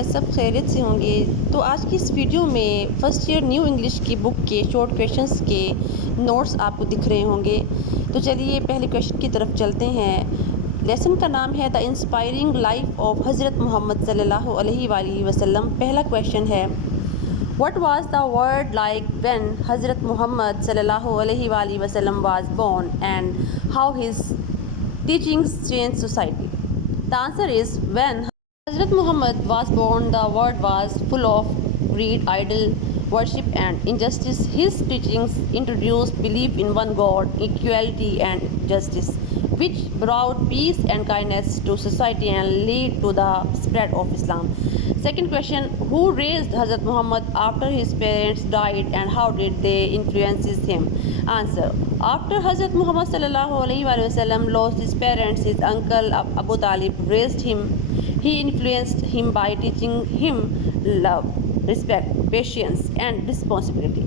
है सब खैरियत से होंगे। तो आज की इस वीडियो में फ़र्स्ट ईयर न्यू इंग्लिश की बुक के शॉर्ट क्वेश्चंस के नोट्स आपको दिख रहे होंगे। तो चलिए पहले क्वेश्चन की तरफ चलते हैं। लेसन का नाम है द इंस्पायरिंग लाइफ ऑफ हज़रत मोहम्मद सल्लल्लाहु अलैहि वसल्लम। पहला क्वेश्चन है what was the world like when Hazrat Muhammad सल्लल्लाहु अलैहि वसल्लम was born and how his teachings change society. The answer is when Hazrat Muhammad was born, the world was full of greed, idol worship, and injustice. His teachings introduced belief in one God, equality, and justice, which brought peace and kindness to society and led to the spread of Islam. Second question: who raised Hazrat Muhammad after his parents died, and how did they influence him? Answer: after Hazrat Muhammad sallallahu alaihi wasallam lost his parents, his uncle Abu Talib raised him. He influenced him by teaching him love, respect, patience, and responsibility,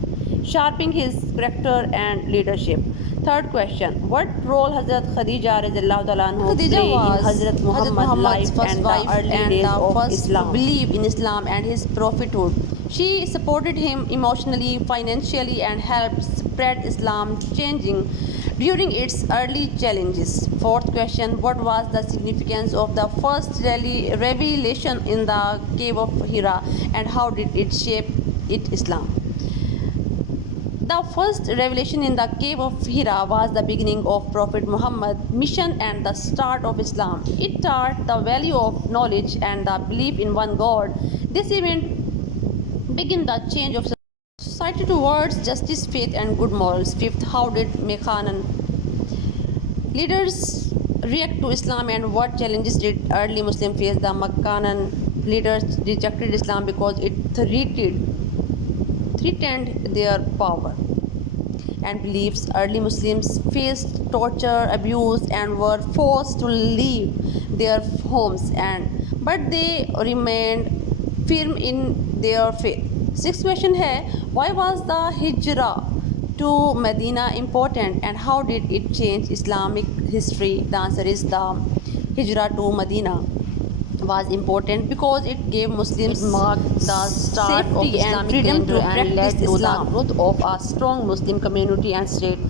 sharpening his character and leadership. Third question: what role Hazrat Khadija radiallahu ta'ala anha played in Hazrat Muhammad's life and the early days of Islam? Believe in Islam and his prophethood. She supported him emotionally, financially, and helped spread Islam, changing during its early challenges. Fourth question: what was the significance of the first revelation in the cave of Hira, and how did it shape Islam? The first revelation in the cave of Hira was the beginning of Prophet Muhammad's mission and the start of Islam. It taught the value of knowledge and the belief in one God. This event began the change of society towards justice, faith, and good morals. Fifth: how did Mekhanan leaders react to Islam, and what challenges did early Muslims face? The Mekhanan leaders rejected Islam because it threatened their power and beliefs. Early Muslims faced torture, abuse, and were forced to leave their homes, but they remained firm in their faith. Sixth question है why was the hijra to Medina important, and how did it change Islamic history? The answer is the hijra to Medina was important because it gave Muslims the start of Islamic freedom to practice Islam, growth of a strong Muslim community and state.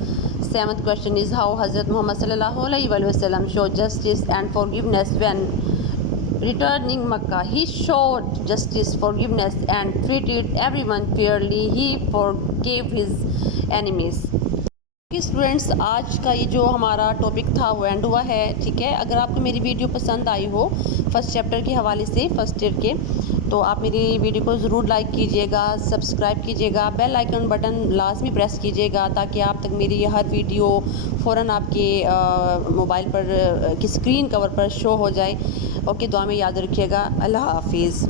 Seventh question is how Hazrat Muhammad sallallahu alaihi wasallam showed justice and forgiveness when returning Makkah. He showed justice, forgiveness, and treated everyone fairly. He forgave his enemies. Students, आज का ये जो हमारा topic था वो and हुआ है। ठीक है, अगर आपको मेरी वीडियो पसंद आई हो फर्स्ट चैप्टर के हवाले से, फर्स्ट ईयर के, तो आप मेरी वीडियो को ज़रूर लाइक कीजिएगा, सब्सक्राइब कीजिएगा, बेल आइकन बटन लाजमी प्रेस कीजिएगा ताकि आप तक मेरी ये हर वीडियो फ़ौरन आपके मोबाइल पर की स्क्रीन कवर पर शो हो जाए। ओके, दुआ में याद रखिएगा। अल्लाह हाफिज़।